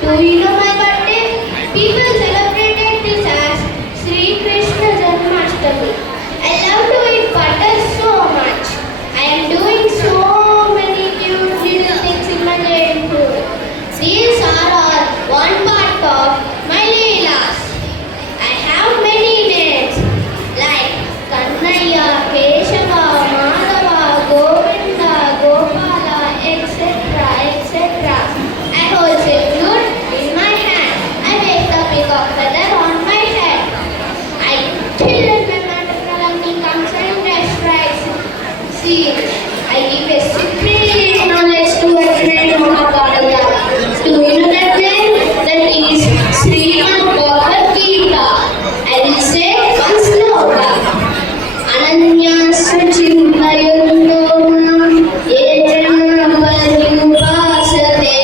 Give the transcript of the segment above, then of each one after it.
Do you know my birthday? People celebrated this as Sri Krishna Janmashtami. I love to eat butter so much. I am doing so many cute little things in my neighborhood. These are all one part of my Leelas. I have many names like Kannaya, Keshava, Madhava, Govinda, Gopala, etc. etc. I hold silk in my hand. I make the peacock feather on my head. I chill when my Kalangi comes and strikes. See, I give a secret knowledge to a friend Mahabharata. Do you know that name? That is Srimad Bhagavad Gita. I will say one sloka. Ananya Sachintayundoma Yejana Pariyupasate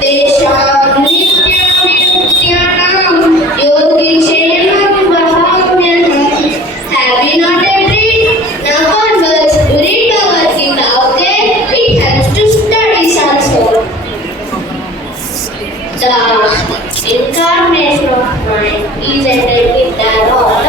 Tesham Nityanam Yogi Shenam Vahamyam. Have you not agreed? Now onwards, you read Bhagavad Gita, okay? It helps to studies also. The incarnation of mind is ended with the rod.